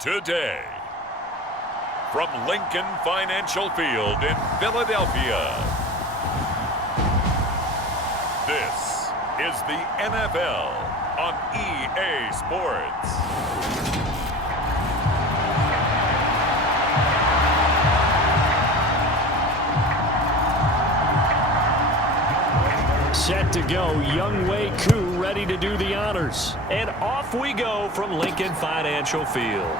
today. From Lincoln Financial Field in Philadelphia, this is the NFL on EA Sports. Set to go, Younghoe Koo ready to do the honors. And off we go from Lincoln Financial Field.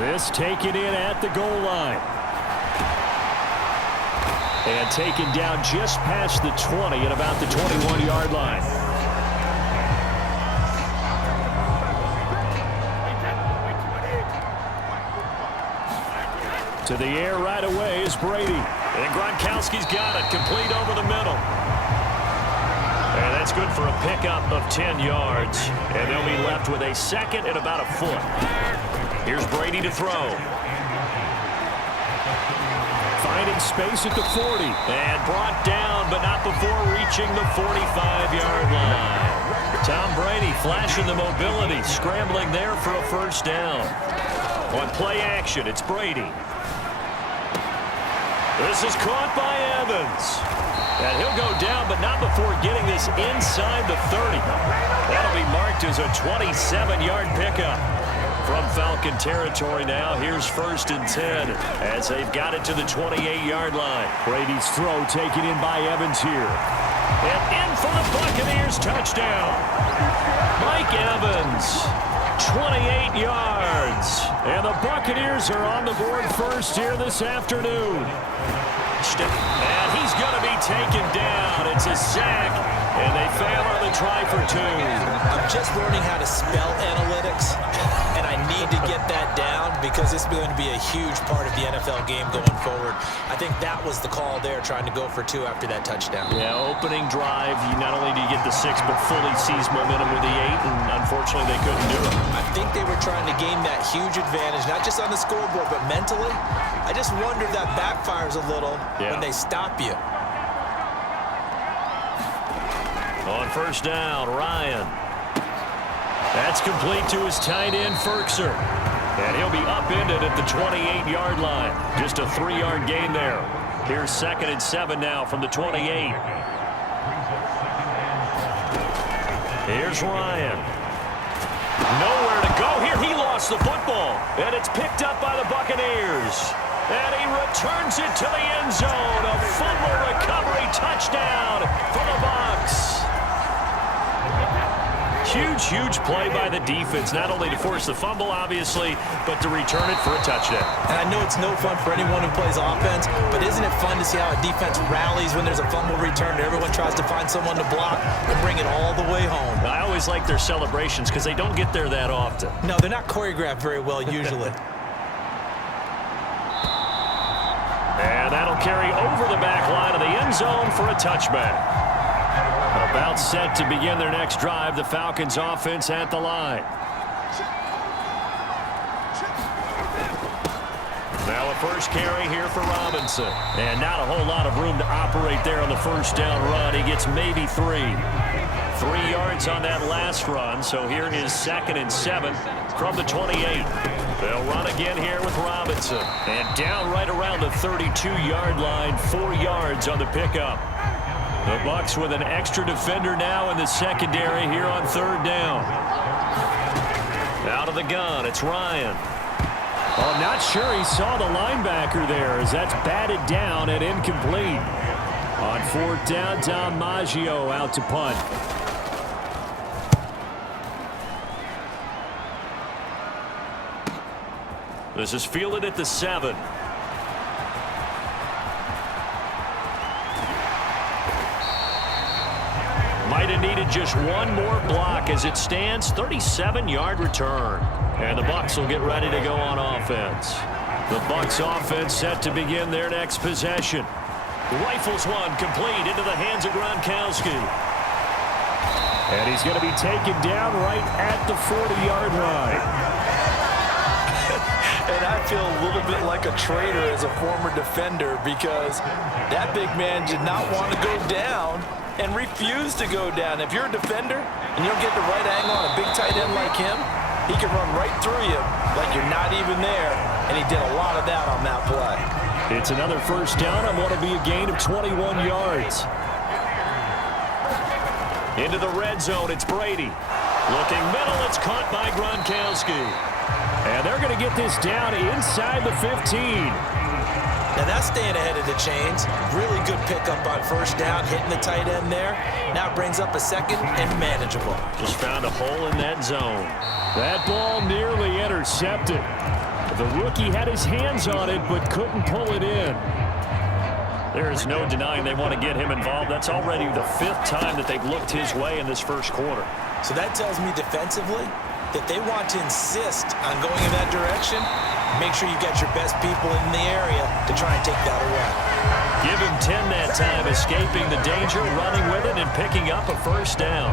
This taken in at the goal line. And taken down just past the 20 at about the 21-yard line. To the air right away is Brady. And Gronkowski's got it, complete over the middle. And that's good for a pickup of 10 yards. And they'll be left with a second and about a foot. Here's Brady to throw. Finding space at the 40. And brought down, but not before reaching the 45-yard line. Tom Brady flashing the mobility, scrambling there for a first down. On play action, it's Brady. This is caught by Evans. And he'll go down, but not before getting this inside the 30. That'll be marked as a 27-yard pickup. From Falcon territory now, here's 1st and 10 as they've got it to the 28-yard line. Brady's throw taken in by Evans here. And in for the Buccaneers, touchdown. Mike Evans, 28 yards. And the Buccaneers are on the board first here this afternoon. And he's going to be taken down. It's a sack, and they fail on the try for 2. I'm just learning how to spell analytics, and I need to get that down because it's going to be a huge part of the NFL game going forward. I think that was the call there, trying to go for 2 after that touchdown. Yeah, opening drive, not only do you get the 6, but fully seize momentum with the 8, and unfortunately they couldn't do it. I think they were trying to gain that huge advantage, not just on the scoreboard, but mentally. I just wonder if that backfires a little when they stop you. On first down, Ryan. That's complete to his tight end, Ferkser. And he'll be upended at the 28-yard line. Just a 3-yard gain there. Here's 2nd and 7 now from the 28. Here's Ryan. Nowhere to go here. He lost the football. And it's picked up by the Buccaneers. And he returns it to the end zone. A fumble recovery touchdown for the Bucs. Huge play by the defense, not only to force the fumble, obviously, but to return it for a touchdown. And I know it's no fun for anyone who plays offense, but isn't it fun to see how a defense rallies when there's a fumble return and everyone tries to find someone to block and bring it all the way home? I always like their celebrations because they don't get there that often. No, they're not choreographed very well usually. And that'll carry over the back line of the end zone for a touchback. About set to begin their next drive, the Falcons offense at the line. Now a first carry here for Robinson. And not a whole lot of room to operate there on the first down run. He gets maybe 3. 3 yards on that last run, so here is 2nd and 7 from the 28. They'll run again here with Robinson. And down right around the 32-yard line, 4 yards on the pickup. The Bucs with an extra defender now in the secondary here on 3rd down. Out of the gun, it's Ryan. Well, I'm not sure he saw the linebacker there as that's batted down and incomplete. On 4th down, Tom Maggio out to punt. This is fielded at the 7. Might have needed just one more block as it stands. 37-yard return. And the Bucs will get ready to go on offense. The Bucs offense set to begin their next possession. Rifles one complete into the hands of Gronkowski. And he's going to be taken down right at the 40-yard line. And I feel a little bit like a traitor as a former defender because that big man did not want to go down and refused to go down. If you're a defender and you don't get the right angle on a big tight end like him, He can run right through you like you're not even there, and he did a lot of that on that play. It's another first down on what will be a gain of 21 yards. Into the red zone, it's Brady. Looking middle, it's caught by Gronkowski. And they're going to get this down inside the 15. Now that's staying ahead of the chains. Really good pickup on first down, hitting the tight end there. Now brings up a second and manageable. Just found a hole in that zone. That ball nearly intercepted. The rookie had his hands on it but couldn't pull it in. There is no denying they want to get him involved. That's already the 5th time that they've looked his way in this first quarter. So that tells me defensively that they want to insist on going in that direction. Make sure you get your best people in the area to try and take that away. Give him 10 that time, escaping the danger, running with it, and picking up a first down.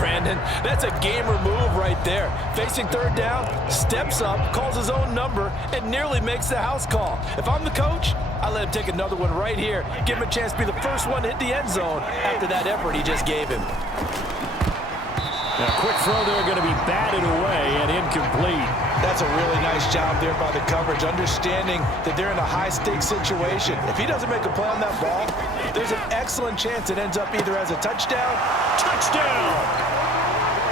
Brandon, that's a gamer move right there. Facing third down, steps up, calls his own number, and nearly makes the house call. If I'm the coach, I let him take another one right here. Give him a chance to be the first one to hit the end zone after that effort he just gave him. Now, quick throw there, going to be batted away and incomplete. That's a really nice job there by the coverage, understanding that they're in a high-stakes situation. If he doesn't make a play on that ball, there's an excellent chance it ends up either as a touchdown. Touchdown!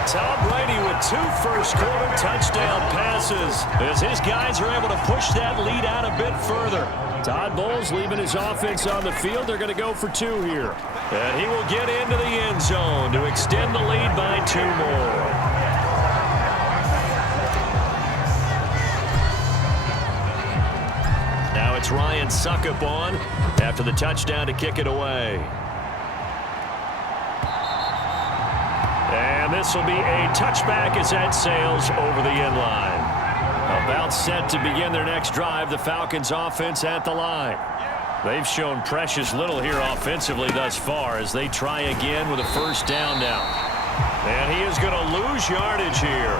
Tom Brady with 2 first-quarter touchdown passes as his guys are able to push that lead out a bit further. Todd Bowles leaving his offense on the field. They're going to go for 2 here. And he will get into the end zone to extend the lead by 2 more. Now it's Ryan Suckup on after the touchdown to kick it away. And this will be a touchback as that sails over the end line. About set to begin their next drive, the Falcons offense at the line. They've shown precious little here offensively thus far as they try again with a first down now. And he is going to lose yardage here.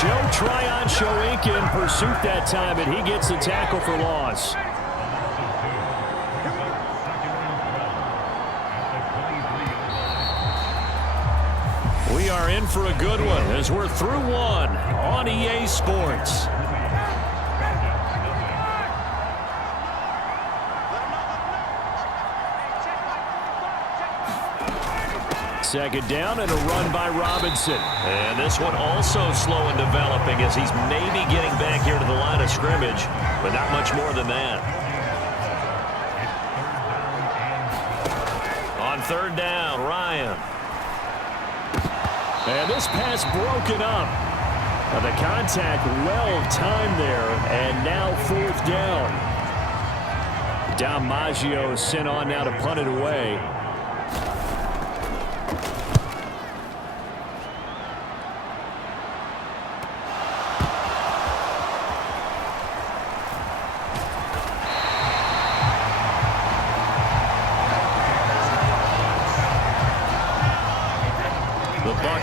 Joe Tryon-Shoyinka in pursuit that time, and he gets the tackle for loss. We are in for a good one as we're through one on EA Sports. Second down and a run by Robinson. And this one also slow in developing as he's maybe getting back here to the line of scrimmage, but not much more than that. On third down, Ryan. And this pass broken up. Now the contact well timed there, and now 4th down. Dom Maggio sent on now to punt it away.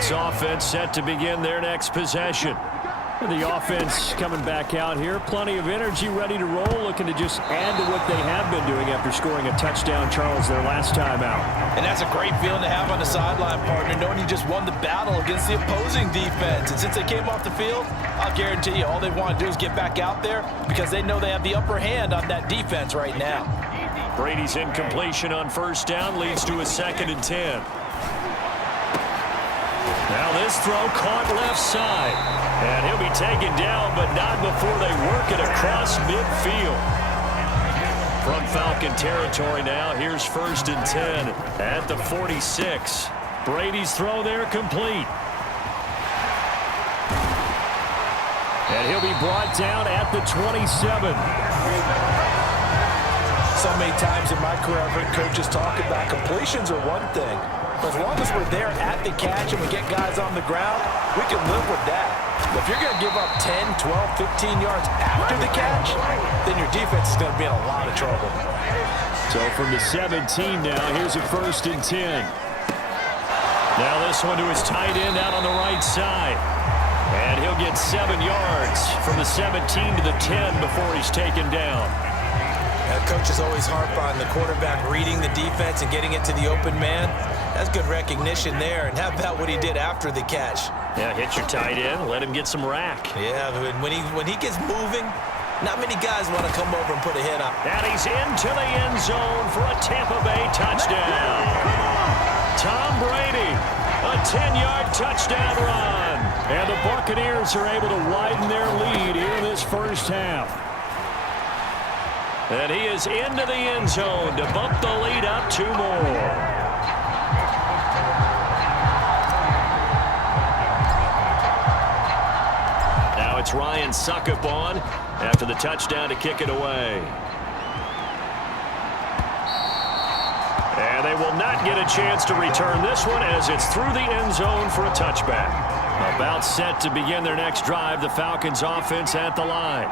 Offense set to begin their next possession. The offense coming back out here. Plenty of energy, ready to roll, looking to just add to what they have been doing after scoring a touchdown, Charles, their last time out. And that's a great feeling to have on the sideline, partner, knowing you just won the battle against the opposing defense. And since they came off the field, I'll guarantee you all they want to do is get back out there because they know they have the upper hand on that defense right now. Brady's incompletion on first down leads to a 2nd and 10. Now this throw caught left side. And he'll be taken down, but not before they work it across midfield. From Falcon territory now, here's 1st and 10 at the 46. Brady's throw there complete. And he'll be brought down at the 27. So many times in my career, I've heard coaches talk about completions are one thing. But as long as we're there at the catch and we get guys on the ground, we can live with that. But if you're going to give up 10, 12, 15 yards after the catch, then your defense is going to be in a lot of trouble. So from the 17 now, here's a 1st and 10. Now this one to his tight end out on the right side. And he'll get 7 yards from the 17 to the 10 before he's taken down. Coaches always harp on the quarterback reading the defense and getting it to the open man. That's good recognition there. And how about what he did after the catch? Yeah, hit your tight end, let him get some rack. Yeah, when he gets moving, not many guys want to come over and put a hit on. And he's into the end zone for a Tampa Bay touchdown. Tom Brady, a 10-yard touchdown run. And the Buccaneers are able to widen their lead here in this first half. And he is into the end zone to bump the lead up 2 more. It's Ryan Succop after the touchdown to kick it away. And they will not get a chance to return this one as it's through the end zone for a touchback. About set to begin their next drive, the Falcons offense at the line.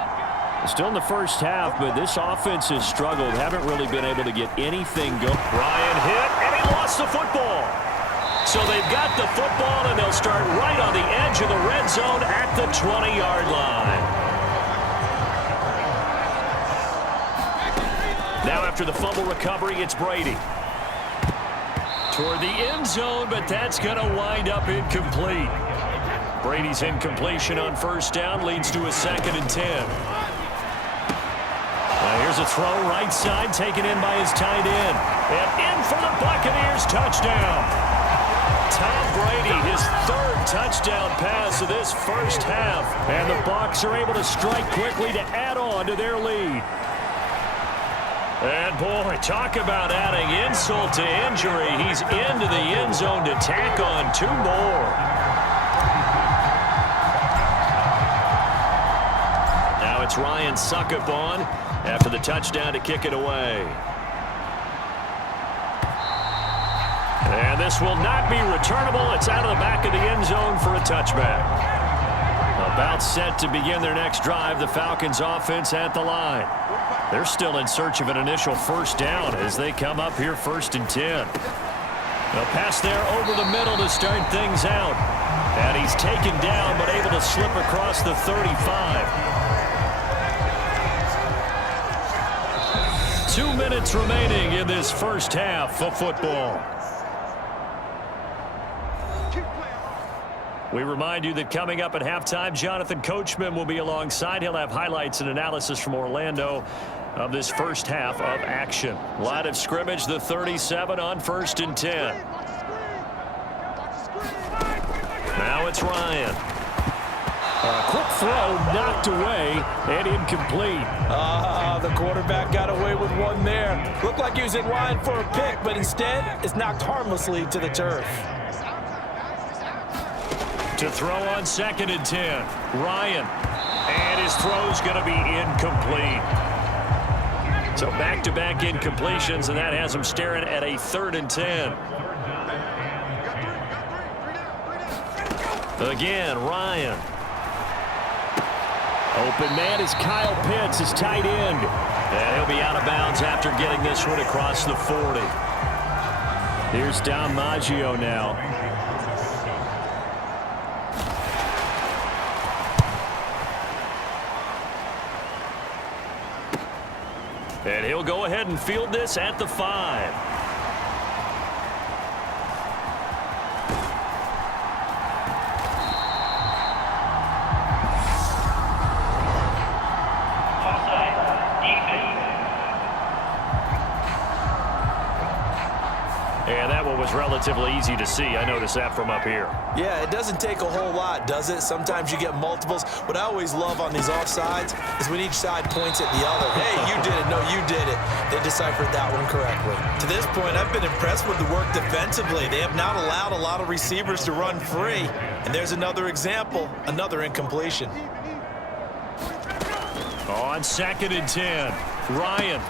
Still in the first half, but this offense has struggled. Haven't really been able to get anything going. Ryan hit, and he lost the football. So they've got the football, and they'll start right on the edge of the red zone at the 20-yard line. Now after the fumble recovery, it's Brady. Toward the end zone, but that's going to wind up incomplete. Brady's incompletion on first down leads to a 2nd and 10. Now here's a throw right side, taken in by his tight end. And in for the Buccaneers touchdown. Tom Brady, his 3rd touchdown pass of this first half. And the Bucs are able to strike quickly to add on to their lead. And boy, talk about adding insult to injury. He's into the end zone to tack on 2 more. Now it's Ryan Succop after the touchdown to kick it away. And this will not be returnable. It's out of the back of the end zone for a touchback. About set to begin their next drive, the Falcons offense at the line. They're still in search of an initial first down as they come up here 1st and 10. They'll pass there over the middle to start things out. And he's taken down but able to slip across the 35. 2 minutes remaining in this first half of football. We remind you that coming up at halftime, Jonathan Coachman will be alongside. He'll have highlights and analysis from Orlando of this first half of action. Line of scrimmage, the 37 on 1st and 10. Now it's Ryan. A quick throw knocked away and incomplete. The quarterback got away with one there. Looked like he was in line for a pick, but instead it's knocked harmlessly to the turf. To throw on 2nd and 10. Ryan. And his throw's going to be incomplete. So back-to-back incompletions, and that has him staring at a 3rd and 10. Again, Ryan. Open man is Kyle Pitts, his tight end. And he'll be out of bounds after getting this one across the 40. Here's Dom Maggio now. And he'll go ahead and field this at the 5. And that one was relatively easy to see. I noticed that from up here. Yeah, it doesn't take a whole lot, does it? Sometimes you get multiples. What I always love on these offsides is when each side points at the other. Hey, you did it. No, you did it. They deciphered that one correctly. To this point, I've been impressed with the work defensively. They have not allowed a lot of receivers to run free. And there's another example, another incompletion. On 2nd and 10, Ryan.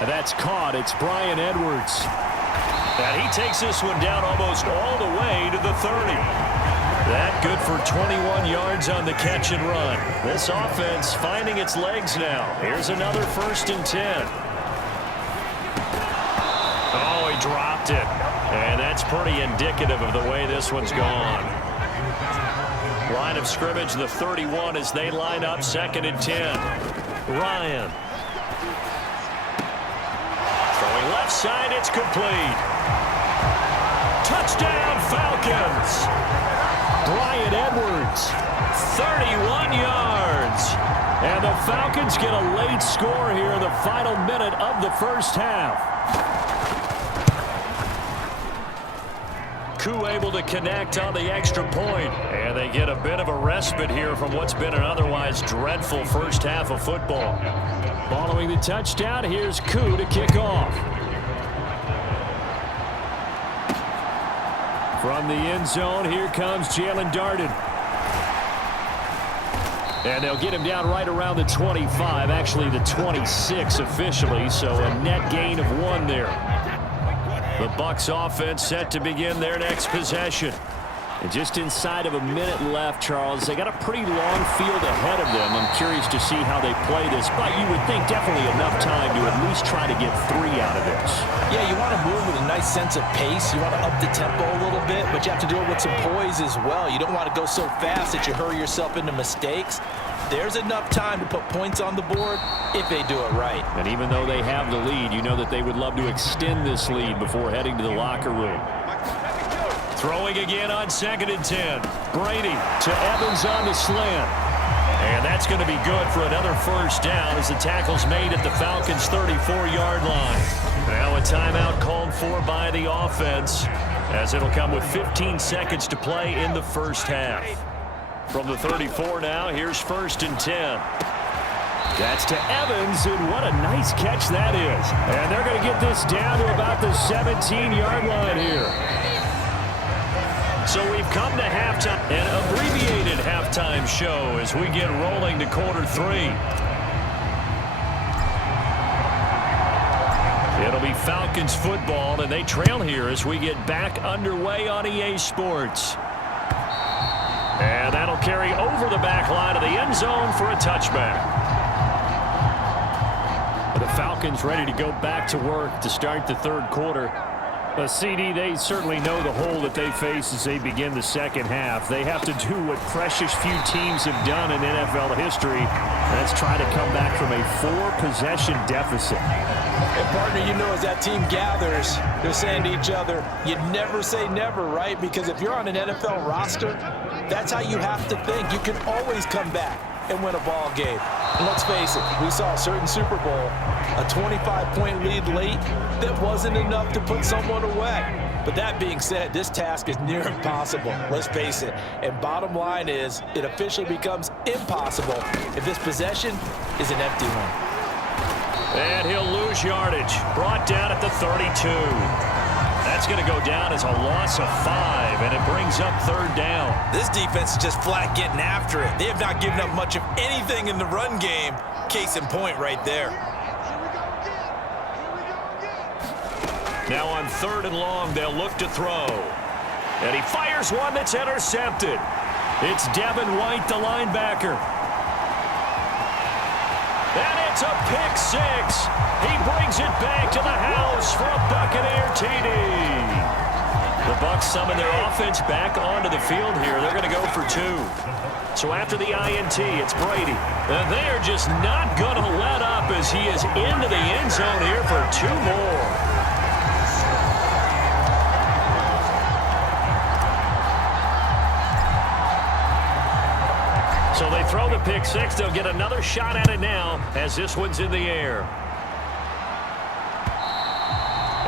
And that's caught. It's Bryan Edwards. And he takes this one down almost all the way to the 30. That good for 21 yards on the catch and run. This offense finding its legs now. Here's another 1st and 10. Oh, he dropped it. And that's pretty indicative of the way this one's gone. Line of scrimmage, the 31 as they line up 2nd and 10. Ryan. Throwing left side, it's complete. Touchdown, Falcons. Bryan Edwards, 31 yards. And the Falcons get a late score here in the final minute of the first half. Koo able to connect on the extra point. And they get a bit of a respite here from what's been an otherwise dreadful first half of football. Following the touchdown, here's Koo to kick off. From the end zone, here comes Jalen Darden. And they'll get him down right around the 25, actually the 26 officially, so a net gain of 1 there. The Bucs offense set to begin their next possession. And just inside of a minute left, Charles, they got a pretty long field ahead of them. I'm curious to see how they play this, but you would think definitely enough time to at least try to get 3 out of this. Yeah, you want to move with a nice sense of pace. You want to up the tempo a little bit, but you have to do it with some poise as well. You don't want to go so fast that you hurry yourself into mistakes. There's enough time to put points on the board if they do it right. And even though they have the lead, you know that they would love to extend this lead before heading to the locker room. Throwing again on 2nd and 10. Brady to Evans on the slant. And that's going to be good for another first down as the tackle's made at the Falcons' 34-yard line. Now a timeout called for by the offense as it'll come with 15 seconds to play in the first half. From the 34 now, here's 1st and 10. That's to Evans, and what a nice catch that is. And they're going to get this down to about the 17-yard line here. So we've come to halftime, an abbreviated halftime show as we get rolling to quarter 3. It'll be Falcons football, and they trail here as we get back underway on EA Sports. And that'll carry over the back line of the end zone for a touchback. The Falcons ready to go back to work to start the third quarter. CD, they certainly know the hole that they face as they begin the second half. They have to do what precious few teams have done in NFL history. That's try to come back from a 4-possession deficit. And partner, you know, as that team gathers, they're saying to each other, you never say never, right? Because if you're on an NFL roster, that's how you have to think. You can always come back and win a ball game. And let's face it, we saw a certain Super Bowl, a 25-point lead late that wasn't enough to put someone away. But that being said, this task is near impossible, let's face it. And bottom line is, it officially becomes impossible if this possession is an empty one. And he'll lose yardage, brought down at the 32. That's going to go down as a loss of 5, and it brings up 3rd down. This defense is just flat getting after it. They have not given up much of anything in the run game. Case in point right there. Now on 3rd and long, they'll look to throw. And he fires one that's intercepted. It's Devin White, the linebacker. And it's a pick 6. He brings it back to the house for a Buccaneer TD. The Bucs summon their offense back onto the field here. They're going to go for 2. So after the INT, it's Brady. And they are just not going to let up as he is into the end zone here for 2 more. So they throw the pick 6. They'll get another shot at it now as this one's in the air.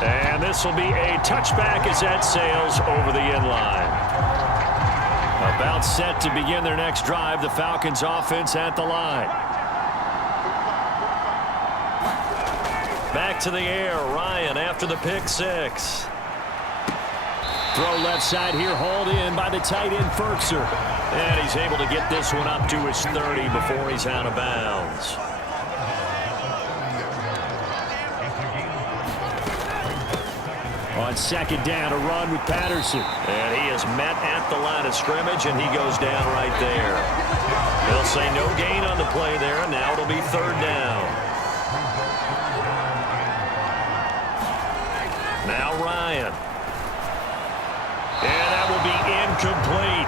And this will be a touchback as that sails over the end line. About set to begin their next drive. The Falcons offense at the line. Back to the air. Ryan after the pick 6. Throw left side here, hauled in by the tight end, Ferkser. And he's able to get this one up to his 30 before he's out of bounds. On 2nd down, a run with Patterson. And he is met at the line of scrimmage, and he goes down right there. They'll say no gain on the play there, and now it'll be 3rd down. Now Ryan. And that will be incomplete.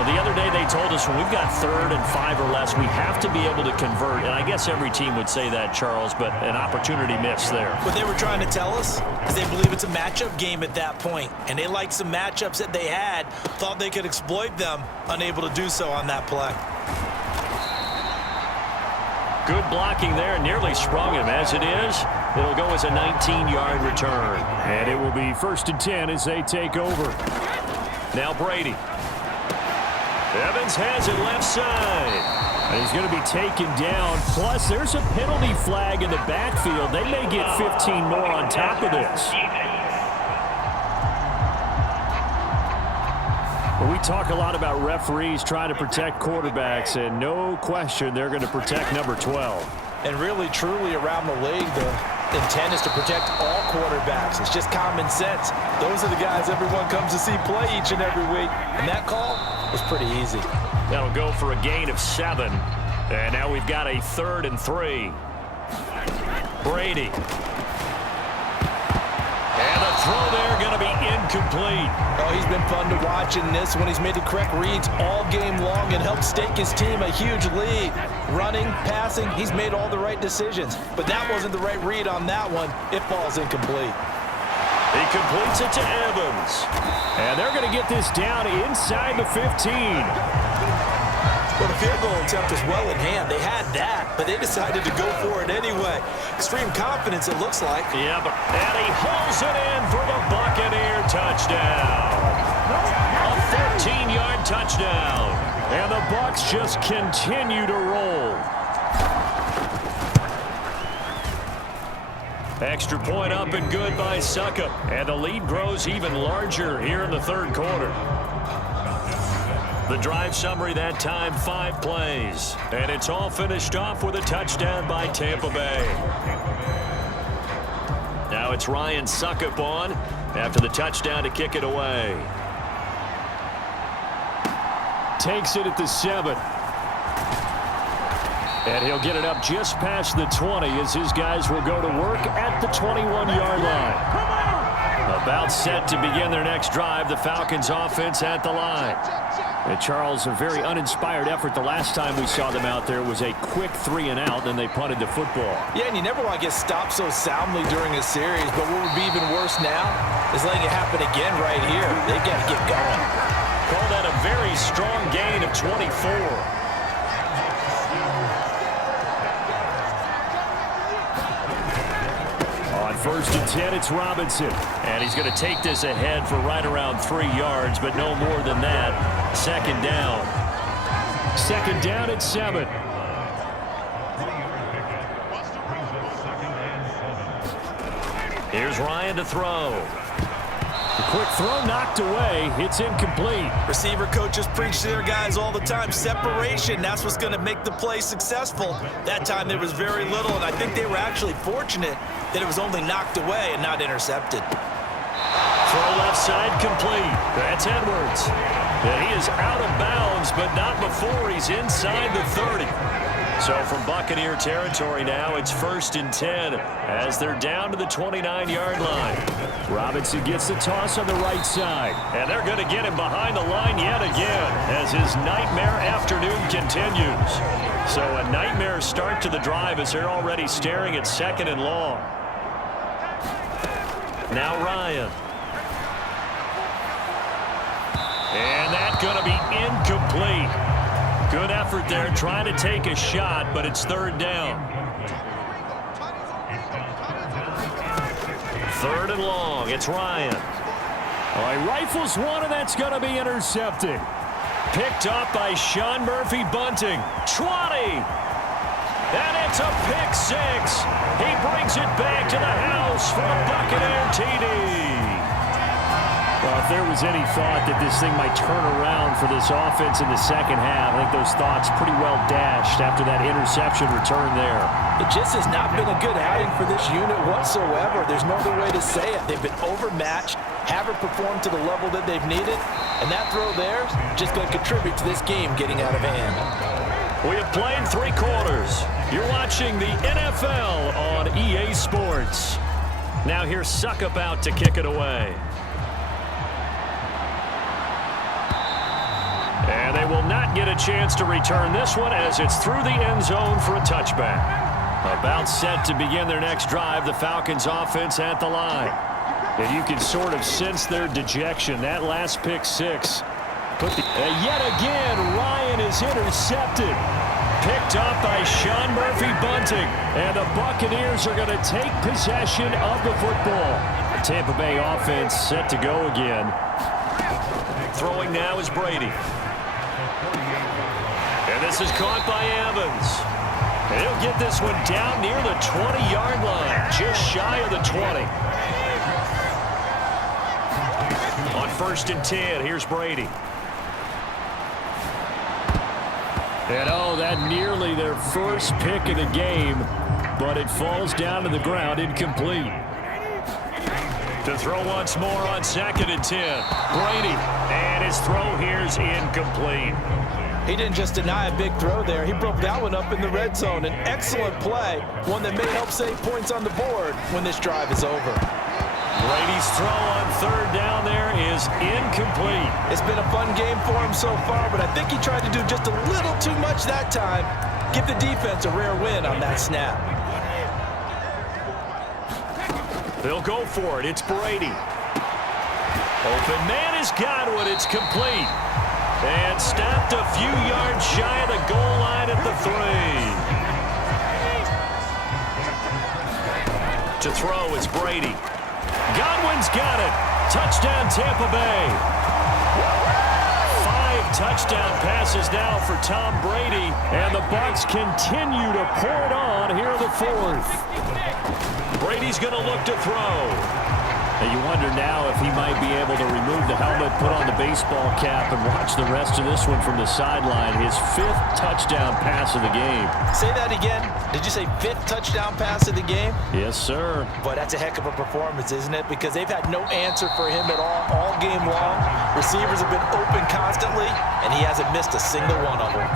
Well, the other day they told us when we've got 3rd and 5 or less, we have to be able to convert. And I guess every team would say that, Charles, but an opportunity missed there. What they were trying to tell us is they believe it's a matchup game at that point. And they liked some matchups that they had, thought they could exploit them, unable to do so on that play. Good blocking there, nearly sprung him. As it is, it'll go as a 19-yard return. And it will be 1st and 10 as they take over. Now Brady. Evans has it left side. And he's going to be taken down. Plus, there's a penalty flag in the backfield. They may get 15 more on top of this. Well, we talk a lot about referees trying to protect quarterbacks, and no question they're going to protect number 12. And really, truly, around the league, the intent is to protect all quarterbacks. It's just common sense. Those are the guys everyone comes to see play each and every week. And that call was pretty easy. That'll go for a gain of 7. And now we've got a 3rd and 3. Brady. And the throw there going to be incomplete. Oh, he's been fun to watch in this one. He's made the correct reads all game long and helped stake his team a huge lead. Running, passing, he's made all the right decisions. But that wasn't the right read on that one. It falls incomplete. He completes it to Evans. And they're going to get this down inside the 15. Well, the field goal attempt is well in hand. They had that, but they decided to go for it anyway. Extreme confidence, it looks like. Yeah, and he hauls it in for the Buccaneer touchdown. A 13-yard touchdown. And the Bucs just continue to roll. Extra point up and good by Suckup. And the lead grows even larger here in the 3rd quarter. The drive summary that time, 5 plays. And it's all finished off with a touchdown by Tampa Bay. Now it's Ryan Suckup on after the touchdown to kick it away. Takes it at the 7. And he'll get it up just past the 20 as his guys will go to work at the 21-yard line. About set to begin their next drive, the Falcons offense at the line. And Charles, a very uninspired effort. The last time we saw them out there was a quick 3-and-out, then they punted the football. Yeah, and you never want to get stopped so soundly during a series, but what would be even worse now is letting it happen again right here. They've got to get going. Call that a very strong gain of 24. On 1st and 10, it's Robinson. And he's going to take this ahead for right around 3 yards, but no more than that. 2nd down. 2nd down at 7. Here's Ryan to throw. The quick throw knocked away. It's incomplete. Receiver coaches preach to their guys all the time. Separation, that's what's going to make the play successful. That time there was very little, and I think they were actually fortunate that it was only knocked away and not intercepted. Throw left side complete. That's Edwards. And he is out of bounds, but not before he's inside the 30. So from Buccaneer territory now, it's 1st and 10 as they're down to the 29-yard line. Robinson gets the toss on the right side. And they're going to get him behind the line yet again as his nightmare afternoon continues. So a nightmare start to the drive as they're already staring at 2nd and long. Now Ryan. And that's going to be incomplete. Good effort there trying to take a shot, but it's 3rd down. 3rd and long. It's Ryan. Oh, he rifles one, and that's going to be intercepted. Picked up by Sean Murphy Bunting. 20. And it's a pick 6. He brings it back to the house for a Buccaneer TD. Well, if there was any thought that this thing might turn around for this offense in the 2nd half, I think those thoughts pretty well dashed after that interception return there. It just has not been a good outing for this unit whatsoever. There's no other way to say it. They've been overmatched, haven't performed to the level that they've needed, and that throw there is just going to contribute to this game getting out of hand. We have played 3 quarters. You're watching the NFL on EA Sports. Now here's Suckup out to kick it away. And And they will not get a chance to return this one as it's through the end zone for a touchback. About set to begin their next drive, the Falcons offense at the line. And you can sort of sense their dejection. That last pick six. Yet again, Ryan is intercepted. Picked up by Sean Murphy-Bunting. And the Buccaneers are going to take possession of the football. The Tampa Bay offense set to go again. Throwing now is Brady. And this is caught by Evans. And he'll get this one down near the 20-yard line, just shy of the 20. On 1st and 10, here's Brady. And oh, that nearly their first pick of the game, but it falls down to the ground, incomplete. To throw once more on 2nd and 10. Brady, and his throw here's incomplete. He didn't just deny a big throw there. He broke that one up in the red zone. An excellent play, one that may help save points on the board when this drive is over. Brady's throw on 3rd down there is incomplete. It's been a fun game for him so far, but I think he tried to do just a little too much that time. Give the defense a rare win on that snap. They'll go for it. It's Brady. Open man has got one. It's complete. And stopped a few yards shy of the goal line at the 3. To throw is Brady. Godwin's got it. Touchdown Tampa Bay. 5 touchdown passes now for Tom Brady. And the Bucs continue to pour it on here in the 4th. Brady's going to look to throw. And you wonder now if he might be able to remove the helmet, put on the baseball cap, and watch the rest of this one from the sideline. His 5th touchdown pass of the game. Say that again. Did you say 5th touchdown pass of the game? Yes, sir. But that's a heck of a performance, isn't it? Because they've had no answer for him at all game long. Receivers have been open constantly, and he hasn't missed a single one of them.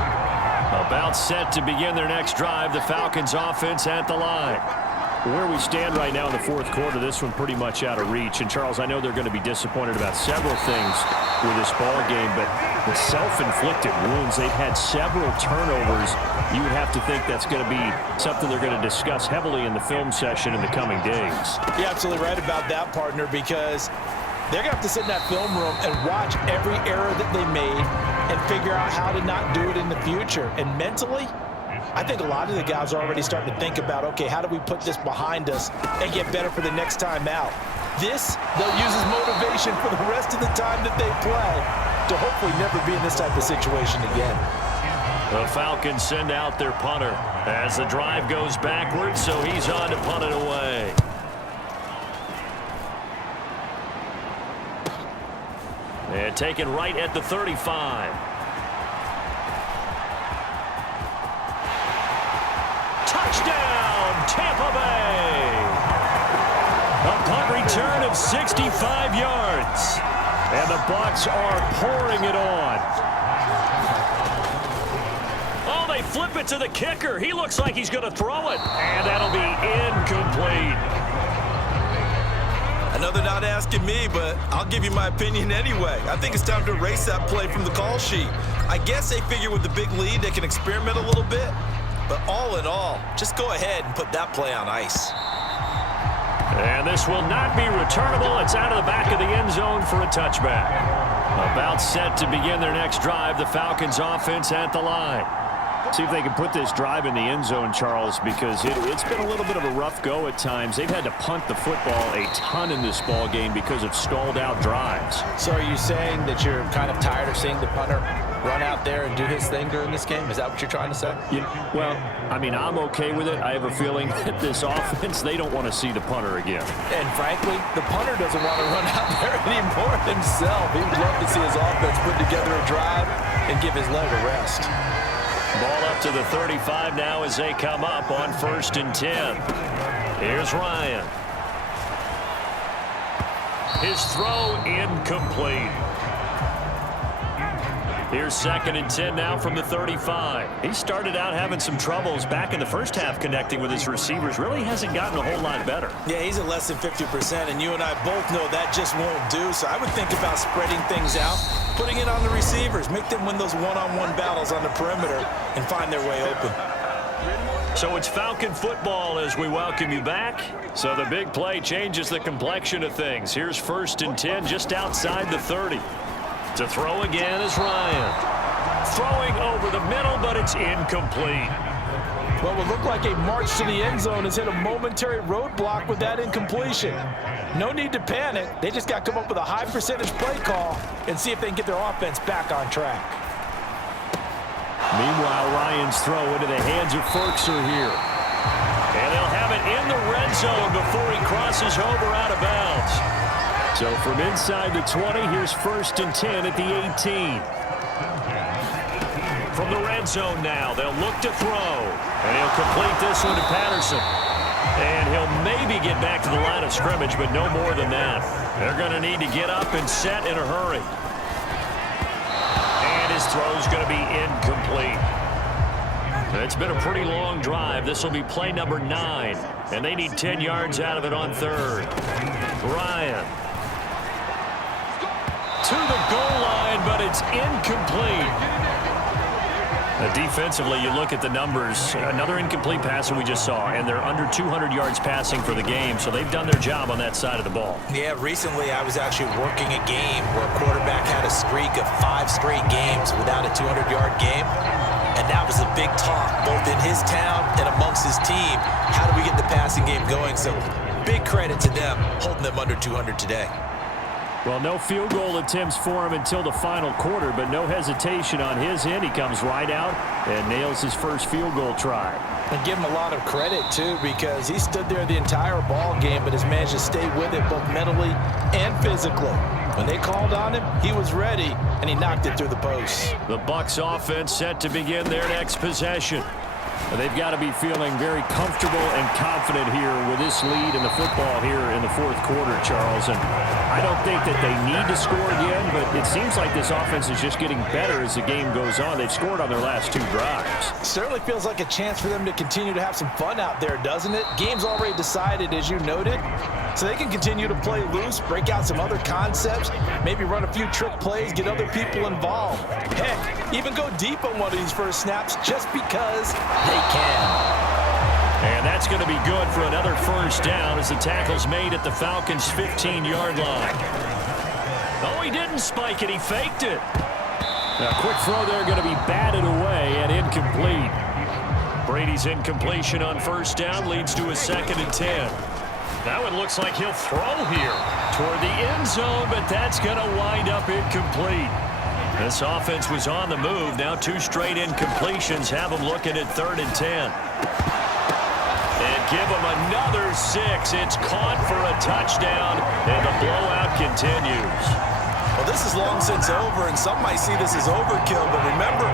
About set to begin their next drive, the Falcons offense at the line. Where we stand right now in the 4th quarter, this one pretty much out of reach. And, Charles, I know they're going to be disappointed about several things with this ball game, but the self-inflicted wounds, they've had several turnovers. You would have to think that's going to be something they're going to discuss heavily in the film session in the coming days. You're absolutely right about that, partner, because they're going to have to sit in that film room and watch every error that they made and figure out how to not do it in the future. And mentally, I think a lot of the guys are already starting to think about, okay, how do we put this behind us and get better for the next time out? This, they'll use as motivation for the rest of the time that they play to hopefully never be in this type of situation again. The Falcons send out their punter as the drive goes backwards, so he's on to punt it away. And taken right at the 35. Touchdown, Tampa Bay! A punt return of 65 yards. And the Bucs are pouring it on. Oh, they flip it to the kicker. He looks like he's going to throw it. And that'll be incomplete. I know they're not asking me, but I'll give you my opinion anyway. I think it's time to erase that play from the call sheet. I guess they figure with the big lead they can experiment a little bit. But all in all, just go ahead and put that play on ice. And this will not be returnable. It's out of the back of the end zone for a touchback. About set to begin their next drive, the Falcons offense at the line. See if they can put this drive in the end zone, Charles, because it's been a little bit of a rough go at times. They've had to punt the football a ton in this ball game because of stalled out drives. So are you saying that you're kind of tired of seeing the punter run out there and do his thing during this game? Is that what you're trying to say? Well, I mean, I'm okay with it. I have a feeling that this offense, they don't want to see the punter again. And frankly, the punter doesn't want to run out there anymore himself. He would love to see his offense put together a drive and give his leg a rest. Ball up to the 35 now as they come up on 1st and 10. Here's Ryan. His throw incomplete. Here's 2nd and 10 now from the 35. He started out having some troubles back in the first half connecting with his receivers. Really hasn't gotten a whole lot better. Yeah, he's at less than 50%, and you and I both know that just won't do. So I would think about spreading things out, putting it on the receivers, make them win those one-on-one battles on the perimeter and find their way open. So it's Falcon football as we welcome you back. So the big play changes the complexion of things. Here's 1st and 10 just outside the 30. To throw again is Ryan. Throwing over the middle, but it's incomplete. What would look like a march to the end zone has hit a momentary roadblock with that incompletion. No need to panic. They just got to come up with a high percentage play call and see if they can get their offense back on track. Meanwhile, Ryan's throw into the hands of Ferkser here. And they'll have it in the red zone before he crosses over out of bounds. So from inside the 20, here's 1st and 10 at the 18. From the red zone now, they'll look to throw. And he'll complete this one to Patterson. And he'll maybe get back to the line of scrimmage, but no more than that. They're going to need to get up and set in a hurry. And his throw's going to be incomplete. It's been a pretty long drive. This will be play number 9. And they need 10 yards out of it on 3rd. Ryan. To the goal line, but it's incomplete. Defensively, you look at the numbers. Another incomplete pass that we just saw, and they're under 200 yards passing for the game, so they've done their job on that side of the ball. Yeah, recently I was actually working a game where a quarterback had a streak of 5 straight games without a 200-yard game, and that was a big talk, both in his town and amongst his team. How do we get the passing game going? So big credit to them, holding them under 200 today. Well, no field goal attempts for him until the final quarter, but no hesitation on his end. He comes right out and nails his first field goal try. And give him a lot of credit, too, because he stood there the entire ball game but has managed to stay with it both mentally and physically. When they called on him, he was ready, and he knocked it through the post. The Bucs offense set to begin their next possession. They've got to be feeling very comfortable and confident here with this lead in the football here in the 4th quarter, Charles. And I don't think that they need to score again, but it seems like this offense is just getting better as the game goes on. They've scored on their last 2 drives. Certainly feels like a chance for them to continue to have some fun out there, doesn't it? Game's already decided, as you noted, so they can continue to play loose, break out some other concepts, maybe run a few trick plays, get other people involved. Heck, even go deep on one of these first snaps just because they can. And that's going to be good for another first down as the tackle's made at the Falcons' 15-yard line. Oh, he didn't spike it. He faked it. A quick throw there going to be batted away and incomplete. Brady's incompletion on first down leads to a 2nd and 10. Now it looks like he'll throw here toward the end zone, but that's going to wind up incomplete. This offense was on the move. Now 2 straight incompletions have them looking at 3rd and 10. And give them another 6. It's caught for a touchdown, and the blowout continues. Well, this is long since over, and some might see this as overkill, but remember,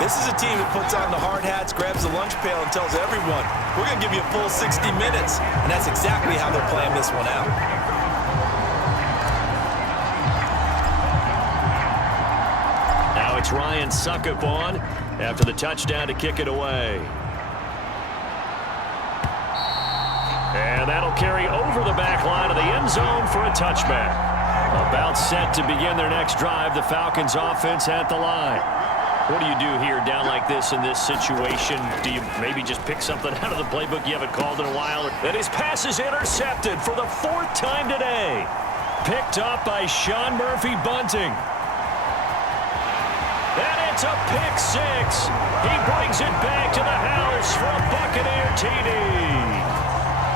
this is a team that puts on the hard hats, grabs the lunch pail, and tells everyone, we're going to give you a full 60 minutes, and that's exactly how they're playing this one out. Now it's Ryan Suckup on after the touchdown to kick it away. And that'll carry over the back line of the end zone for a touchback. About set to begin their next drive, the Falcons offense at the line. What do you do here down like this in this situation? Do you maybe just pick something out of the playbook you haven't called in a while? And his pass is intercepted for the 4th time today. Picked up by Sean Murphy Bunting. And it's a pick 6. He brings it back to the house for a Buccaneer TD.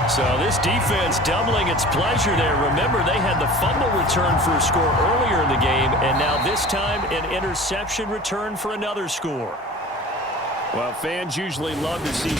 So this defense doubling its pleasure there. Remember, they had the fumble return for a score earlier in the game, and now this time an interception return for another score. Well, fans usually love to see